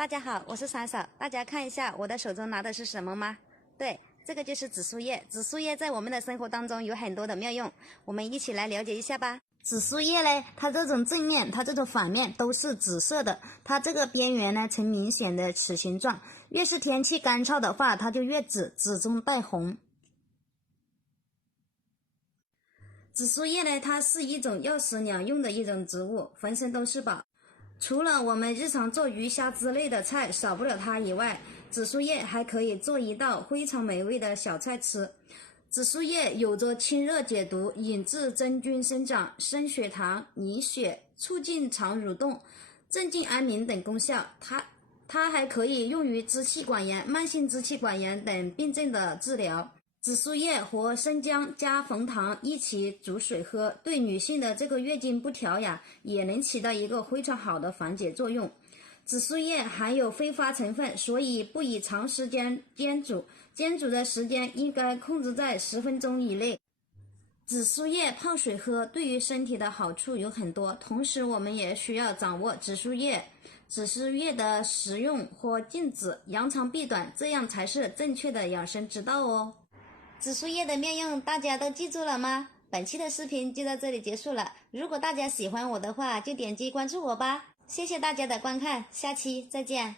大家好，我是三嫂。大家看一下我的手中拿的是什么吗？对，这个就是紫苏叶。紫苏叶在我们的生活当中有很多的妙用，我们一起来了解一下吧。紫苏叶呢，它这种正面，它这种反面都是紫色的，它这个边缘呢呈明显的齿形状。越是天气干燥的话，它就越紫，紫中带红。紫苏叶呢，它是一种药食两用的一种植物，浑身都是宝。除了我们日常做鱼虾之类的菜少不了它以外，紫苏叶还可以做一道非常美味的小菜吃。紫苏叶有着清热解毒、引致真菌生长、升血糖、理血、促进肠蠕动、镇静安眠等功效。它还可以用于支气管炎、慢性支气管炎等病症的治疗。紫苏叶和生姜加红糖一起煮水喝，对女性的这个月经不调呀，也能起到一个非常好的缓解作用。紫苏叶含有挥发成分，所以不宜长时间煎煮，煎煮的时间应该控制在10分钟以内。紫苏叶泡水喝对于身体的好处有很多，同时我们也需要掌握紫苏叶的食用和禁止，扬长避短，这样才是正确的养生之道哦。紫苏叶的妙用大家都记住了吗？本期的视频就到这里结束了。如果大家喜欢我的话，就点击关注我吧。谢谢大家的观看，下期再见。